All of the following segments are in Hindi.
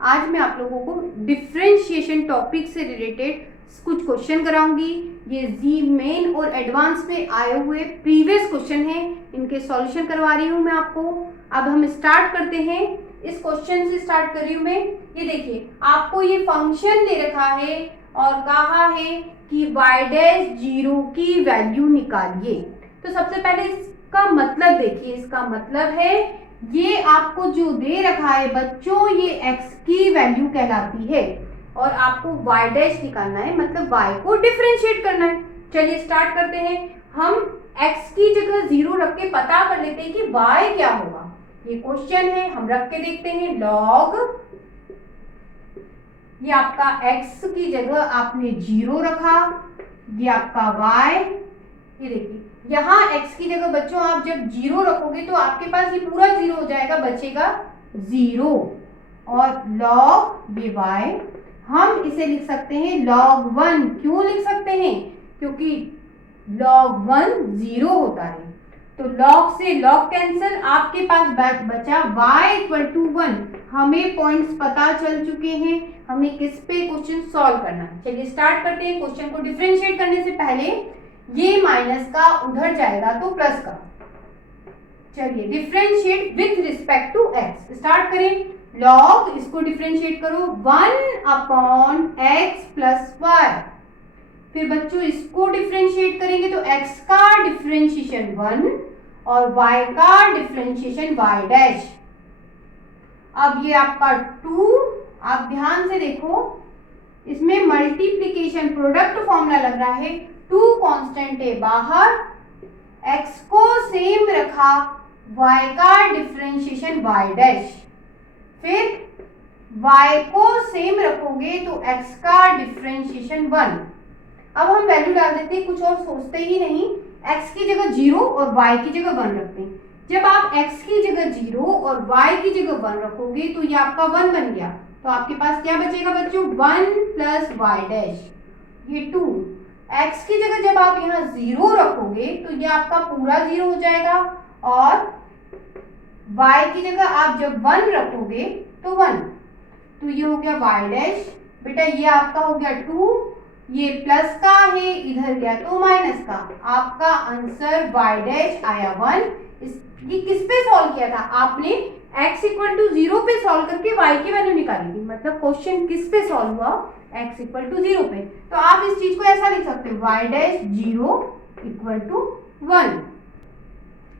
आज मैं आप लोगों को डिफरेंशिएशन टॉपिक से रिलेटेड कुछ क्वेश्चन कराऊंगी। ये जी मेन और एडवांस में आए हुए प्रीवियस क्वेश्चन हैं, इनके सॉल्यूशन करवा रही हूँ मैं आपको। अब हम स्टार्ट करते हैं। इस क्वेश्चन से स्टार्ट कर रही हूँ मैं। ये देखिए, आपको ये फंक्शन दे रखा है और कहा है कि y डैश 0 की वैल्यू निकालिए। तो सबसे पहले इसका मतलब देखिए, इसका मतलब है ये आपको जो दे रखा है बच्चों, ये x की वैल्यू कहलाती है और आपको y डैश निकालना है, मतलब y को डिफरेंशिएट करना है। चलिए स्टार्ट करते हैं। हम x की जगह 0 रख के पता कर लेते हैं कि y क्या होगा। ये क्वेश्चन है, हम रख के देखते हैं। लॉग, ये आपका x की जगह आपने 0 रखा, ये आपका y। ये देखिए, यहाँ x की जगह बच्चों आप जब 0 रखोगे तो आपके पास ये पूरा 0 हो जाएगा, बचेगा 0 और log ये y। हम इसे लिख सकते हैं log 1। क्यों लिख सकते हैं? क्योंकि log 1 0 होता है, तो log से log कैंसिल, आपके पास बचा y इक्वल टू 1। हमें पॉइंट्स पता चल चुके हैं, हमें किस पे क्वेश्चन सॉल्व करना है। चलिए स्टार्ट करते हैं। क्वेश्चन को डिफरेंशिएट करने से पहले ये माइनस का उधर जाएगा तो प्लस का। चलिए differentiate with respect to x। Start करें। लॉग, इसको डिफरेंशिएट करो 1 अपॉन x प्लस वाई। फिर बच्चों इसको डिफरेंशिएट करेंगे तो x का डिफरेंशिएशन 1 और y का डिफरेंशिएशन y डैश। अब ये आपका 2, आप ध्यान से देखो, इसमें मल्टीप्लिकेशन प्रोडक्ट फॉर्मूला लग रहा है। 2 कांस्टेंट है बाहर, x को सेम रखा, y का डिफरेंशिएशन y डैश। फिर y को सेम रखोगे तो x का डिफरेंशिएशन 1। अब हम वैल्यू डाल देते हैं, कुछ और सोचते ही नहीं। x की जगह 0 और y की जगह 1 रखते हैं। जब आप x की जगह 0 और y की जगह 1 रखोगे तो ये आपका 1 बन गया। तो आपके पास क्या बचेगा बच्चों? 1 प्लस वाई डैश, ये 2। x की जगह जब आप यहाँ 0 रखोगे तो ये आपका पूरा 0 हो जाएगा और y की जगह आप जब 1 रखोगे तो 1, तो ये हो गया y डैश। बेटा ये आपका हो गया 2, ये प्लस का है, इधर गया तो माइनस का। आपका आंसर y डैश आया 1। ये किस पे सॉल्व किया था आपने? x इक्वल टू 0 पे सॉल्व करके y की वैल्यू निकाली थी, मतलब क्वेश्चन किस पे सॉल्व हुआ? x इक्वल टू 0 पे। तो आप इस चीज को ऐसा लिख सकते हो, y डैश 0 इक्वल टू 1।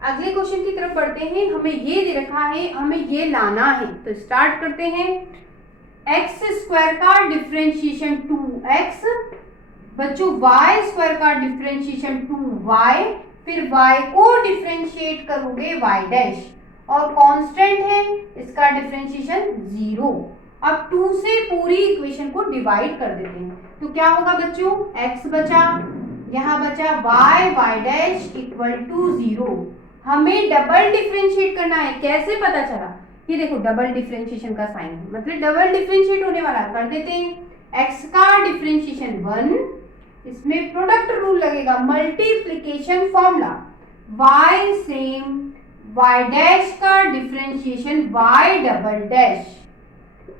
अगले क्वेश्चन की तरफ बढ़ते हैं। हमें ये दे रखा है, हमें ये लाना है, तो स्टार्ट करते हैं। एक्स स्क्वायर का डिफरेंशिएशन 2x, बच्चों y स्क्वायर का डिफरेंशिएशन 2y, फिर y को डिफरेंशिएट करोगे y डैश और कांस्टेंट है इसका डिफरेंशिएशन 0। अब 2 से पूरी इक्वेशन को डिवाइड कर देते हैं तो क्या होगा बच्चों? x बचा, यहाँ बचा y डैश इक्वल टू 0। हमें डबल डिफरेंशिएट करना है। कैसे पता चला? ये देखो डबल डिफरेंशिएशन का साइन है, मतलब डबल डिफरेंशिएट होने वाला। कर देते हैं। x का डिफरेंशिएशन 1, इसमें प्रोडक्ट रूल लगेगा, multiplication formula. y same y dash का डिफरेंशिएशन y डबल डैश,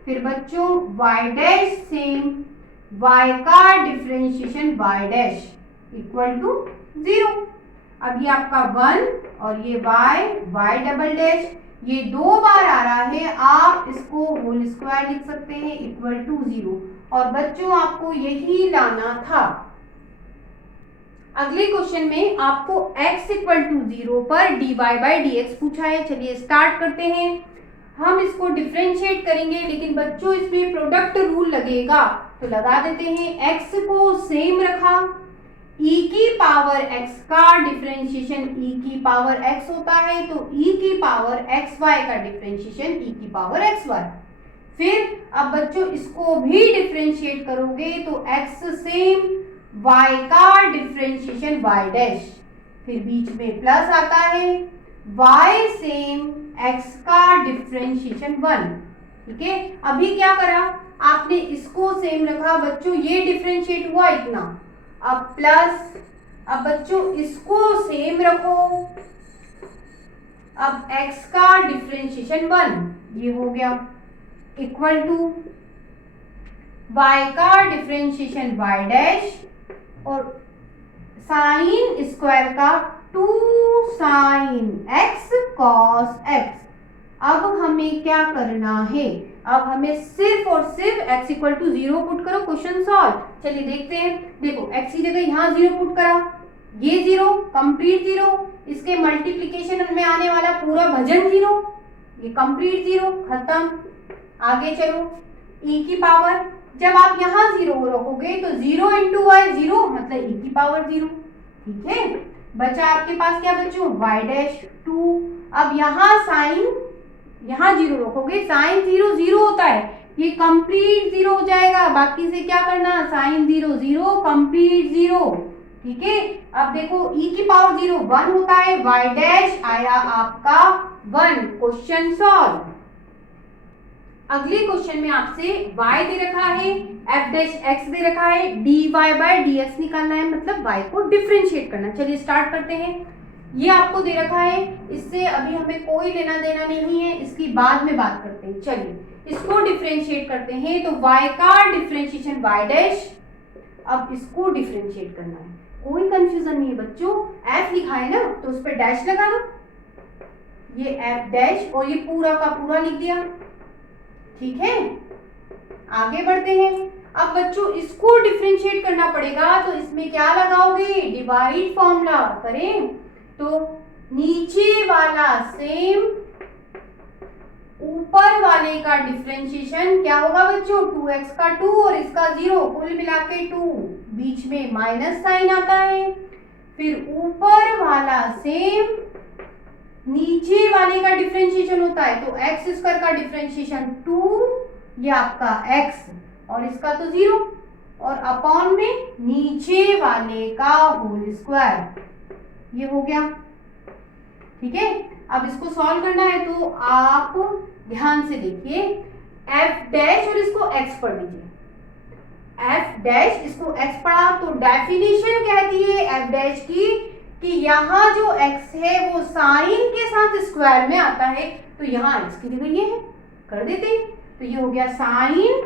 फिर बच्चों y डैश सेम y का differentiation y dash equal to 0। अब ये आपका 1 और ये y डबल डैश, ये 2 बार आ रहा है, आप इसको होल स्क्वायर लिख सकते हैं इक्वल टू 0। और बच्चों आपको यही लाना था। अगले क्वेश्चन में आपको x इक्वल टू 0 पर dy बाई dx पूछा है। चलिए स्टार्ट करते हैं। हम इसको डिफरेंशिएट करेंगे, लेकिन बच्चों इसमें प्रोडक्ट रूल लगेगा, तो लगा देते हैं। x को सेम रखा, e की पावर x का डिफरेंशिएशन e की पावर x होता है, तो e की पावर xy का डिफरेंशिएशन e की पावर xy। फिर अब बच्चों इसको भी डिफरेंशिएट करोगे तो x सेम y का डिफरेंशिएशन y डैश, फिर बीच में प्लस आता है, y सेम x का डिफरेंशिएशन 1। ठीक है, अभी क्या करा आपने? इसको सेम रखा बच्चों, ये डिफरेंशिएट हुआ इतना, अब प्लस, अब बच्चों इसको सेम रखो, अब x का डिफरेंशिएशन 1, ये हो गया। इक्वल टू y का डिफरेंशिएशन y डैश और साइन स्क्वायर का 2 साइन x cos x। अब हमें क्या करना है, अब हमें सिर्फ और सिर्फ x इक्वल टू 0 पुट करो, क्वेश्चन सॉल्व। चलिए देखते हैं। देखो x की जगह यहाँ 0 पुट करा, ये 0 कंप्लीट 0, इसके मल्टीप्लीकेशन में आने वाला पूरा भजन 0, ये कंप्लीट 0, खत्म। आगे चलो, e की पावर, जब आप यहाँ 0 रखोगे तो 0 इंटू वाई 0 मतलब e की पावर 0, ठीक है। बचा आपके पास क्या बच्चों, y डैश 2। अब यहाँ साइन, यहाँ 0 रखोगे, साइन 0 0 होता है, ये कंप्लीट 0 हो जाएगा। बाकी से क्या करना, साइन 0 0 कंप्लीट 0, ठीक है। अब देखो e की पावर 0 1 होता है, y डैश आया आपका 1, क्वेश्चन सॉल्व। अगले क्वेश्चन में आपसे y दे रखा है, f डैश x दे रखा है, dy बाय dx निकालना है, मतलब y को डिफरेंशिएट करना। चलिए स्टार्ट करते हैं। ये आपको दे रखा है, इससे अभी हमें कोई लेना देना नहीं है, इसकी बाद में बात करते हैं। चलिए इसको डिफरेंशिएट करते हैं, तो y का डिफरेंशिएशन y डैश, अब इसको डिफरेंशिएट करना है, कोई कंफ्यूजन नहीं है बच्चों। f लिखा है ना तो उस पर डैश लगा दो, ये f डैश और ये पूरा का पूरा लिख दिया, ठीक है। आगे बढ़ते हैं। अब बच्चों इसको डिफरेंशिएट करना पड़ेगा, तो इसमें क्या लगाओगे, डिवाइड फॉर्मूला करें तो नीचे वाला सेम, ऊपर वाले का डिफरेंशिएशन क्या होगा बच्चों, 2x का 2 और इसका 0, कुल मिला के 2, बीच में माइनस साइन आता है। फिर ऊपर वाला सेम, नीचे वाले का डिफरेंशिएशन होता है, तो एक्स स्क्वायर का डिफरेंशिएशन 2, ये आपका x और इसका तो 0, और अपॉन में नीचे वाले का होल स्क्वायर, ये हो गया, ठीक है। अब इसको सॉल्व करना है तो आप ध्यान से देखिए, f डैश और इसको x पढ़ लीजिए, f डैश इसको x पढ़ा तो डेफिनेशन कहती है f डैश की कि यहाँ जो x है वो साइन के साथ स्क्वायर में आता है, तो यहाँ x की जगह ये है, कर देते हैं, तो ये हो गया साइन।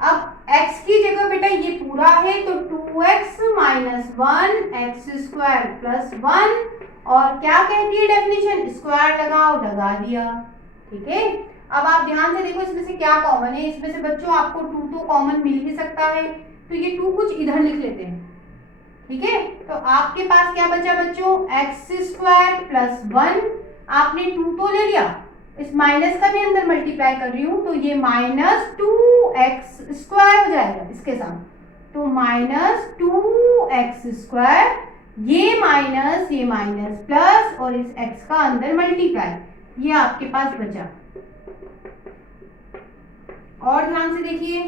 अब x की जगह बेटा ये पूरा है तो 2x minus 1 x square plus 1, और क्या कहती है डेफिनेशन, स्क्वायर लगाओ, लगा दिया, ठीक है। अब आप ध्यान से देखो इसमें से क्या कॉमन है, इसमें से बच्चों आपको 2 तो कॉमन मिल ही सकता है, तो ये 2 कुछ इधर लिख लेते हैं, ठीक है। तो आपके पास क्या बचा बच्चों, एक्स स्क्वायर प्लस 1, आपने 2 तो ले लिया, इस माइनस का भी अंदर मल्टीप्लाई कर रही हूं, तो ये माइनस 2x स्क्वायर हो जाएगा इसके साथ, तो माइनस 2x स्क्वायर, ये माइनस प्लस और इस x का अंदर मल्टीप्लाई, ये आपके पास बचा। और ध्यान से देखिए,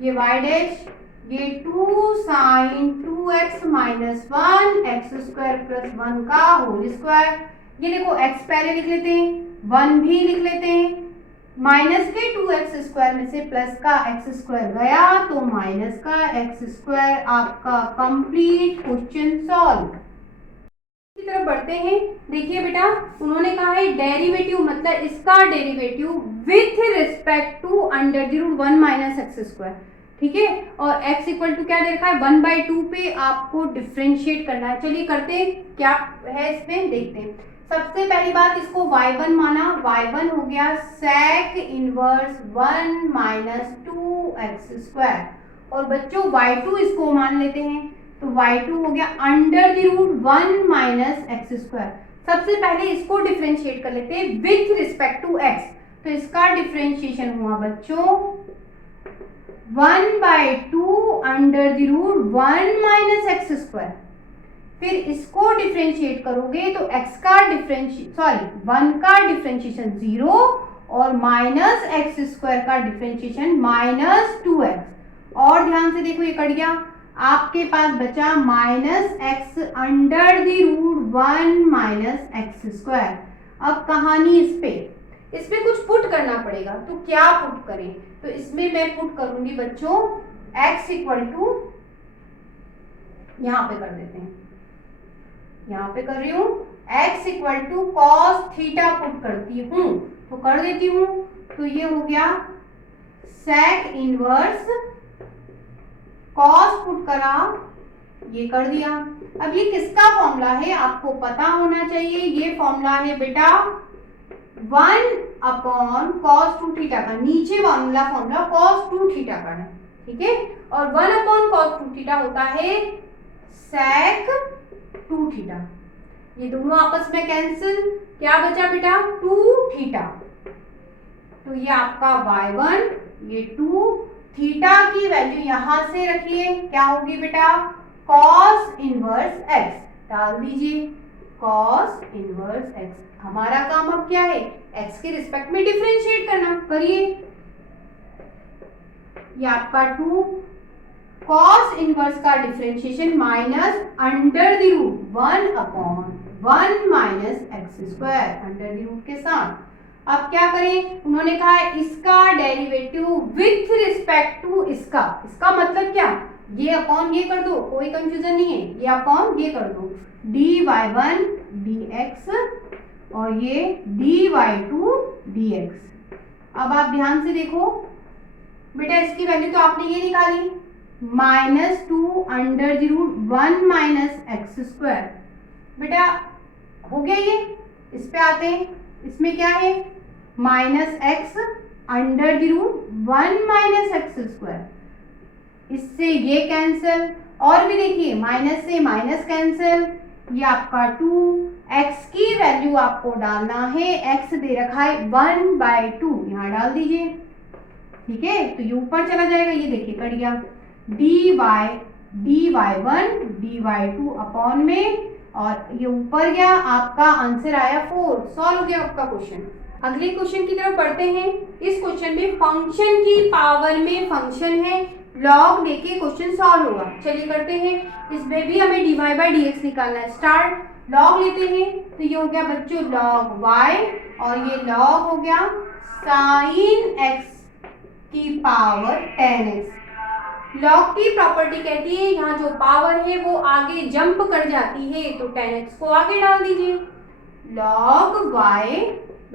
ये y डैश, ये 2 sine 2x minus 1 x square plus 1 का होल स्क्वायर, ये देखो x पहले लिख लेते हैं, 1 भी लिख लेते हैं, माइनस के 2x स्क्वायर में से प्लस का x स्क्वायर गया, तो माइनस का x स्क्वायर, आपका कंप्लीट क्वेश्चन सॉल्व। की तरफ बढ़ते हैं। देखिए बेटा, उन्होंने कहा है डेरिवेटिव मतलब इसका derivative with respect to under the root 1 minus x square, ठीक है। और x इक्वल टू क्या दे रखा है, 1/2 पे आपको डिफरेंशिएट करना है। चलिए करते हैं, क्या है इसमें देखते हैं। सबसे पहली बात, इसको y1 माना, y1 हो गया sec inverse 1 minus 2x square, और बच्चों y2 इसको मान लेते हैं, तो y2 हो गया under the root 1 minus x square. सबसे पहले इसको डिफरेंशिएट कर लेते हैं विथ रिस्पेक्ट टू x, तो इसका डिफरेंशिएशन हुआ बच्चों 1/2 under the root 1 minus x square. फिर इसको डिफरेंशिएट करोगे तो x का डिफरेंशिएशन, सॉरी 1 का डिफरेंशिएशन 0 और माइनस एक्स स्क्वायर का डिफरेंशिएशन माइनस 2x। और ध्यान से देखो ये कट गया, आपके पास बचा minus x under the root 1 minus x square. अब कहानी इस पे कुछ पुट करना पड़ेगा, तो क्या पुट करें, तो इसमें मैं पुट करूंगी बच्चों x इक्वल टू, यहां पे कर देते हैं, यहाँ पे कर रही हूँ x equal to cos theta put करती हूँ, तो कर देती हूँ, तो ये हो गया sec इनवर्स cos पुट करा, ये कर दिया। अब ये किसका फॉर्मूला है आपको पता होना चाहिए। ये फॉर्मूला है बेटा 1/cos2 थीटा का। नीचे वाला फॉर्मूला cos2 थीटा का है, ठीक है। और 1/cos2 थीटा होता है sec2 थीटा। ये दोनों आपस में कैंसिल, क्या बचा बेटा 2 थीटा। तो ये आपका y1, ये 2 थीटा की वैल्यू यहां से रखिए, क्या होगी बेटा cos इनवर्स x डाल दीजिए, cos इनवर्स x। हमारा काम अब क्या है, x के रिस्पेक्ट में डिफरेंशिएट करना, करिए। ये आपका 2 cos इनवर्स का differentiation minus under the root 1/1 minus x square under the root के साथ। अब क्या करें, उन्होंने कहा है इसका डेरिवेटिव विथ रिस्पेक्ट टू इसका। इसका मतलब क्या, ये अपॉन ये कर दो, कोई कंफ्यूजन नहीं है, ये अपॉन ये कर दो, dy1 dx और ये dy2 dx। अब आप ध्यान से देखो बेटा, इसकी वैल्यू तो आपने ये निकाली -2 under the root 1 minus x square. बेटा हो गया ये, इस पे आते हैं, इसमें क्या है -x under the root 1 minus x square. इससे ये कैंसिल, और भी देखिए माइनस से माइनस कैंसिल। ये आपका 2, x की वैल्यू आपको डालना है, x दे रखा है 1/2, यहाँ डाल दीजिए, ठीक है। तो ये ऊपर चला जाएगा, ये देखिए कट गया, dy1 dy2 अपॉन में, और ये ऊपर गया, आपका आंसर आया 4। सॉल्व हो गया आपका क्वेश्चन। अगले क्वेश्चन की तरफ बढ़ते हैं। इस क्वेश्चन में फंक्शन की पावर में फंक्शन है, लॉग लेके क्वेश्चन सॉल्व होगा। चलिए करते हैं, इसमें भी हमें dy/dx निकालना है। स्टार्ट, लॉग लेते हैं, तो ये हो गया बच्चों log y, और ये log हो गया sin x की पावर 10x। लॉग की प्रॉपर्टी कहती है यहाँ जो पावर है वो आगे जंप कर जाती है, तो 10x को आगे डाल दीजिए, log y,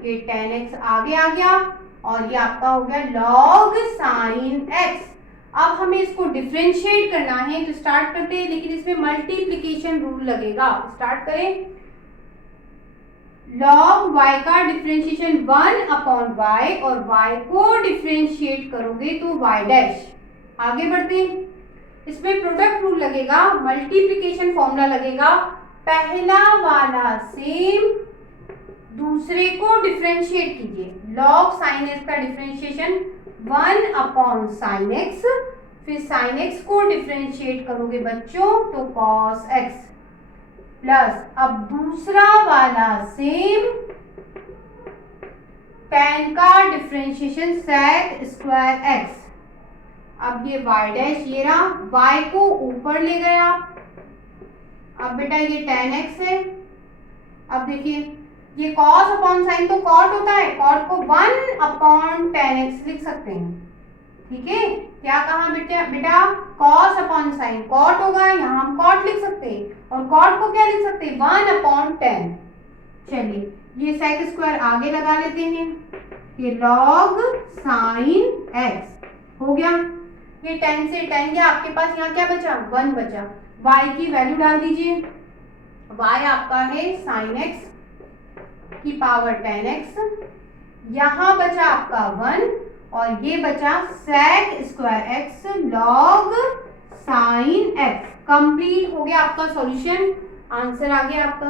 ये 10x आगे आ गया, और ये आपका हो गया log sin x। अब हमें इसको डिफरेंशिएट करना है, तो स्टार्ट करते हैं, लेकिन इसमें मल्टीप्लिकेशन रूल लगेगा। स्टार्ट करें, log y का डिफरेंशिएशन 1/y, और y को डिफरेंशिएट करोगे तो y डैश। आगे बढ़ते हैं, इसमें प्रोडक्ट रूल लगेगा, मल्टीप्लिकेशन फॉर्मूला लगेगा, पहला वाला सेम, दूसरे को डिफरेंशिएट कीजिए। log sin x का डिफरेंशिएशन 1/sin x, फिर sin x को डिफरेंशिएट करोगे बच्चों तो cos x, प्लस अब दूसरा वाला सेम, tan का डिफरेंशिएशन sec स्क्वायर x। अब ये y डैश, ये रहा, y को ऊपर ले गया। अब बेटा ये tan x है। अब देखिए ये cos अपॉन साइन तो cot होता है, cot को 1/tan x लिख सकते हैं, ठीक है। क्या कहा बेटा cos अपॉन साइन cot होगा, यहाँ हम cot लिख सकते हैं, और cot को क्या लिख सकते हैं 1/tan। चलिए ये sec स्क्वायर आगे लगा लेते हैं, ये log sin x हो गया। ये 10 से 10 गया, आपके पास यहाँ क्या बचा 1 बचा। y की वैल्यू डाल दीजिए, y आपका है sin x की पावर 10x, यहाँ बचा आपका 1, और ये बचा sec square x log sin x। Complete हो गया आपका सॉल्यूशन, आंसर आ गया आपका।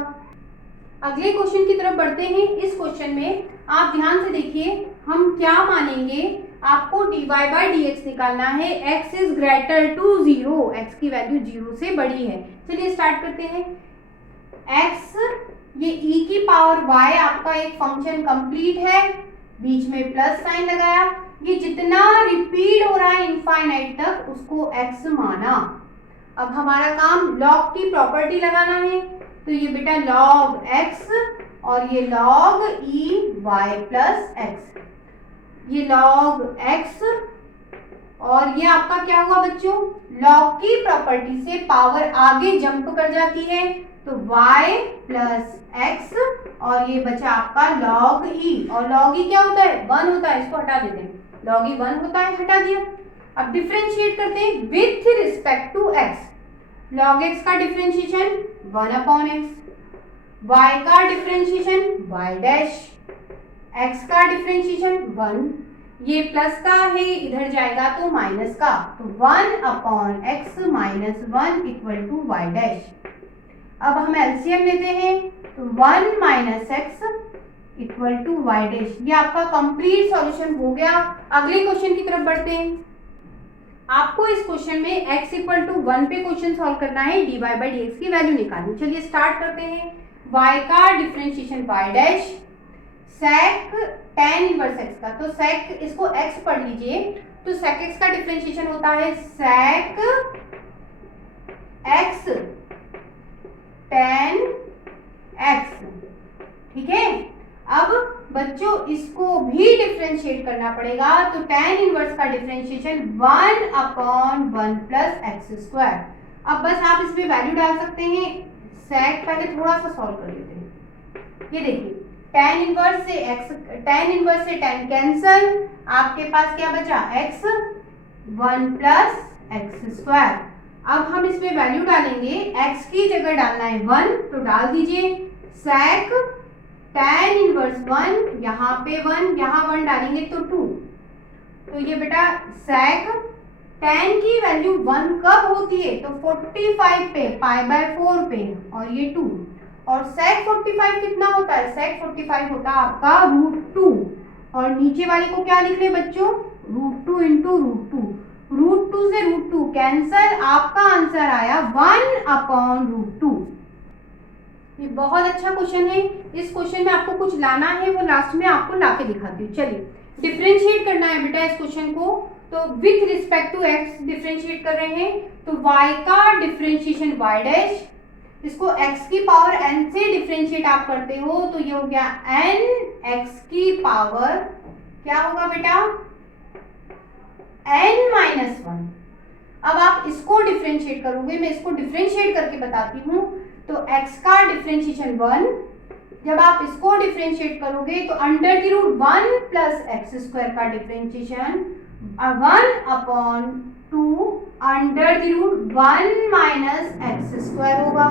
अगले क्वेश्चन की तरफ बढ़ते हैं। इस क्वेश्चन में आप ध्यान से देखिए, हम क्या मानेंगे, आपको dy/dx निकालना है, x is greater to 0, x की वैल्यू 0 से बड़ी है। चलिए स्टार्ट करते हैं। x, ये e की पावर y आपका एक फंक्शन कंप्लीट है, बीच में प्लस साइन लगाया, ये जितना रिपीट हो रहा है इनफाइनाइट तक उसको x माना। अब हमारा काम log की प्रॉपर्टी लगाना है, तो ये बेटा log x और ये log e y plus x, ये log x, और ये आपका क्या हुआ बच्चों, log की प्रॉपर्टी से पावर आगे जंप कर जाती है, तो y प्लस x और ये बचा आपका log e, और log e क्या होता है 1 होता है, इसको हटा देते हैं, log e 1 होता है, हटा दिया। अब डिफरेंशिएट करते हैं with respect to x। log x का डिफरेंशिएशन 1 अपॉन x, y का डिफरेंशिएशन y डैश, x का डिफरेंशिएशन 1, ये प्लस का है इधर जाएगा तो माइनस का, तो 1 upon x minus 1 equal to y dash. अब हम एलसीएम लेते हैं तो 1 minus x equal to y dash. ये आपका कंप्लीट सॉल्यूशन हो गया। अगले क्वेश्चन की तरफ बढ़ते हैं। आपको इस क्वेश्चन में x इक्वल टू 1 पे क्वेश्चन सॉल्व करना है, dy बाई dx की वैल्यू निकालनी। चलिए स्टार्ट करते हैं। y का differentiation y dash, sec tan inverse x का, तो sec इसको x पढ़ लीजिए, तो sec x का डिफरेंशिएशन होता है sec x tan x, ठीक है। अब बच्चों इसको भी डिफरेंशिएट करना पड़ेगा, तो tan इनवर्स का differentiation 1 upon 1 plus x square. अब बस आप इसमें वैल्यू डाल सकते हैं। sec पहले थोड़ा सा सॉल्व कर लेते हैं। ये देखिए tan इनवर्स से x, tan इनवर्स से tan कैंसल, आपके पास क्या बचा x 1 प्लस एक्स स्क्वायर। अब हम इसमें वैल्यू डालेंगे, x की जगह डालना है 1, तो डाल दीजिए sec tan इनवर्स 1, यहाँ पे 1, यहाँ 1 डालेंगे तो 2, तो ये बेटा sec tan की वैल्यू 1 कब होती है, तो 45 पे पाई बाय 4 पे, और ये 2, और sec 45 कितना होता है, sec 45 होता है आपका √2, और नीचे वाले को क्या लिख रहे बच्चों, √2 इंटू √2, √2 से √2 कैंसल, आपका आंसर आया 1 अपॉन √2। ये बहुत अच्छा क्वेश्चन है। इस क्वेश्चन में आपको कुछ लाना है, वो लास्ट में आपको लाके दिखाती हूँ। चलिए डिफरेंशिएट करना है बेटा इस क्वेश्चन को, तो with respect to x differentiate कर रहे हैं, तो y का डिफरेंशिएशन y डैश, इसको x की पावर n से डिफरेंशिएट आप करते हो, तो ये हो गया n x की पावर क्या होगा बेटा n माइनस 1। अब आप इसको डिफरेंशिएट करोगे, मैं इसको डिफरेंशिएट करके बताती हूँ, तो x का डिफरेंशिएशन 1, जब आप इसको डिफरेंशिएट करोगे तो under the root 1 plus x square का differentiation 1 upon 2 under the root 1 minus x square होगा।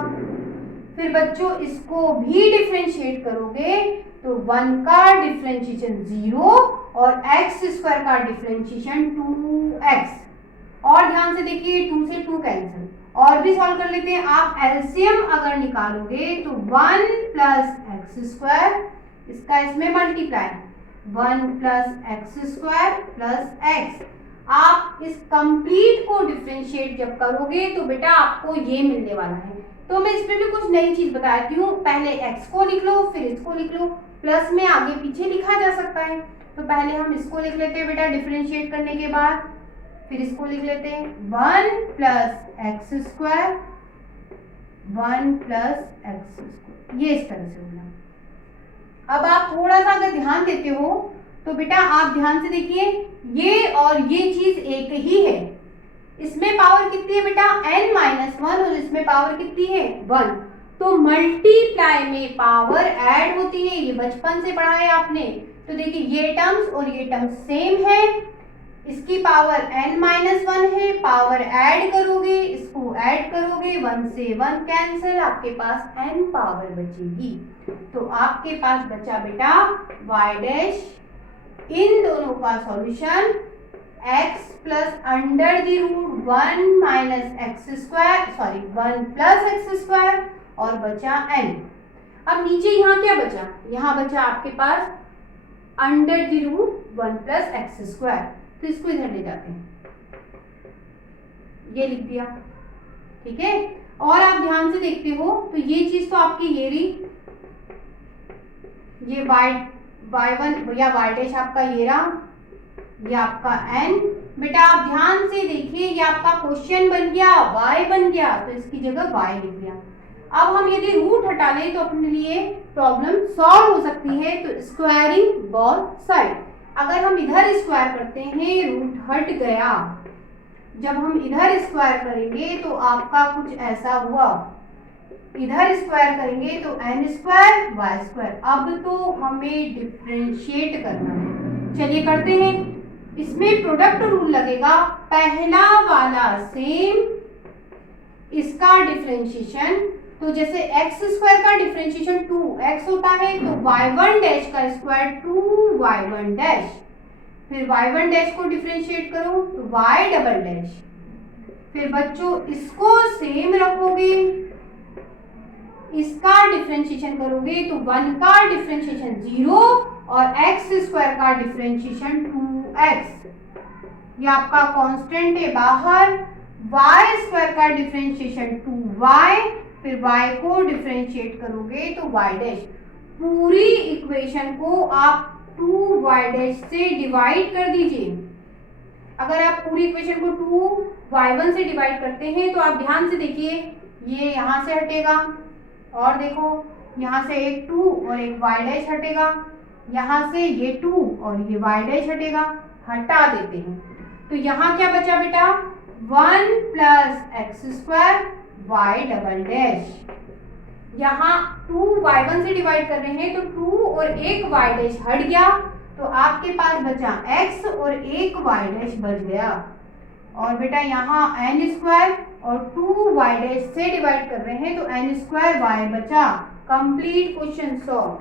फिर बच्चों इसको भी डिफरेंशिएट करोगे तो 1 का डिफरेंशिएशन 0 और एक्स स्क्वायर का डिफरेंशिएशन 2x, और ध्यान से देखिए 2 से 2 कैंसिल, और भी सॉल्व कर लेते हैं। आप एलसीएम अगर निकालोगे तो 1 प्लस एक्स स्क्वायर, इसका इसमें multiply 1 plus x square plus x. आप इस कंप्लीट को डिफरेंशिएट जब करोगे तो बेटा आपको ये मिलने वाला है। तो मैं इसमें भी कुछ नई चीज बताती हूँ, पहले x को लिख लो फिर इसको लिख लो, प्लस में आगे पीछे लिखा जा सकता है। तो पहले हम इसको लिख लेते हैं बेटा डिफरेंशिएट करने के बाद, फिर इसको लिख लेते हैं 1 plus x square 1 plus x square, ये इस तरह से होगा। अब आप थोड़ा सा अगर ध्यान देते हो तो बेटा आप ध्यान से देखिए, ये और ये चीज एक ही है। इसमें पावर कितनी है बेटा n माइनस 1, और इसमें पावर कितनी है 1, तो मल्टीप्लाई में पावर ऐड होती है, ये बचपन से पढ़ा है आपने। तो देखिए ये टर्म्स और ये टर्म्स सेम है, इसकी पावर n माइनस 1 है, पावर ऐड करोगे, इसको ऐड करोगे, 1 से 1 कैंसिल, आपके पास n पावर बचेगी। तो आपके पास बचा बेटा y डैश, इन दोनों का solution x plus under the root 1 minus x square, sorry 1 plus x square, और बचा n। अब नीचे यहाँ क्या बचा, यहाँ बचा आपके पास under the root 1 plus x square, तो इसको इधर ले जाते हैं, ये लिख दिया, ठीक है। और आप ध्यान से देखते हो तो ये चीज तो आपकी ये रही, ये y1 या y डैश आपका ये रहा, ये आपका n। बेटा आप ध्यान से देखिए, ये आपका क्वेश्चन बन गया, y बन गया, तो इसकी जगह y लिख दिया। अब हम यदि रूट हटा लें तो अपने लिए प्रॉब्लम सॉल्व हो सकती है। तो स्क्वायरिंग बोथ साइड, अगर हम इधर स्क्वायर करते हैं, रूट हट गया, जब हम इधर स्क्वायर करेंगे तो आपका कुछ ऐसा हुआ, इधर स्क्वायर करेंगे तो n स्क्वायर y स्क्वायर। अब तो हमें डिफरेंशिएट करना है, चलिए करते हैं। इसमें प्रोडक्ट रूल लगेगा, पहला वाला सेम, इसका डिफरेंशिएशन, तो जैसे x स्क्वायर का डिफरेंशिएशन 2x होता है तो y1 डैश का स्क्वायर 2y1 डैश, फिर y1 डैश को डिफरेंशिएट करो तो y डबल डैश, फिर बच्चों इसको सेम रखोगे, इसका डिफरेंशिएशन करोगे तो 1 का डिफरेंशिएशन 0 और x स्क्वायर का डिफरेंशिएशन 2x, ये आपका कांस्टेंट है बाहर। y स्क्वायर का डिफरेंशिएशन 2y, फिर y को डिफरेंशिएट करोगे तो y डैश। पूरी इक्वेशन को आप 2y डैश से डिवाइड कर दीजिए। अगर आप पूरी इक्वेशन को 2y1 से डिवाइड करते हैं तो आप ध्यान से देखिए, ये यहाँ से हटेगा और देखो यहाँ से एक 2 और एक y डैश हटेगा, यहाँ से ये 2 और ये y डैश हटेगा, हटा देते हैं तो यहाँ क्या बचा बेटा, 1 plus x square y double dash. यहाँ 2y1 से डिवाइड कर रहे हैं तो 2 और एक y डैश हट गया तो आपके पास बचा x और एक y डैश बच गया। और बेटा यहाँ n स्क्वायर और 2y डैश से डिवाइड कर रहे हैं तो n स्क्वायर y बचा। Complete question solve.